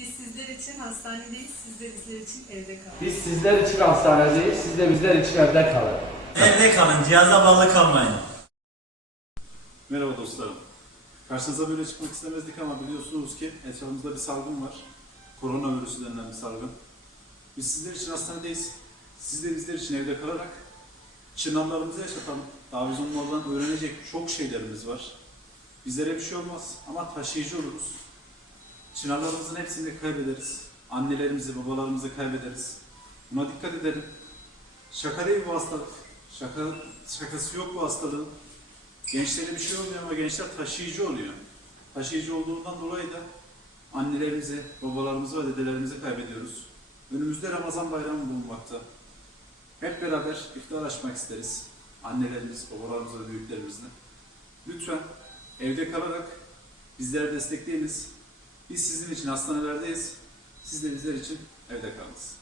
Biz sizler için hastanedeyiz, siz de bizler için evde kalın. Biz sizler için hastanedeyiz, siz de bizler için evde kalın. Evde kalın, cihaza bağlı kalmayın. Merhaba dostlarım. Karşınıza böyle çıkmak istemezdik ama biliyorsunuz ki etrafımızda bir salgın var. Koronavirüsü denilen bir salgın. Biz sizler için hastanedeyiz. Siz de bizler için evde kalarak çınarlarımızı yaşatalım. Daha biz onlardan öğrenecek çok şeylerimiz var. Bizlere bir şey olmaz ama taşıyıcı oluruz. Çınarlarımızın hepsini kaybederiz. Annelerimizi, babalarımızı kaybederiz. Buna dikkat edelim. Şaka değil bu hastalık. Şaka, şakası yok bu hastalığın. Gençlere bir şey olmuyor ama gençler taşıyıcı oluyor. Taşıyıcı olduğundan dolayı da annelerimizi, babalarımızı ve dedelerimizi kaybediyoruz. Önümüzde Ramazan bayramı bulunmakta. Hep beraber iftar açmak isteriz. Annelerimiz, babalarımız ve büyüklerimizle. Lütfen evde kalarak bizleri destekleyiniz. Biz sizin için hastanelerdeyiz. Siz de bizler için evde kalınız.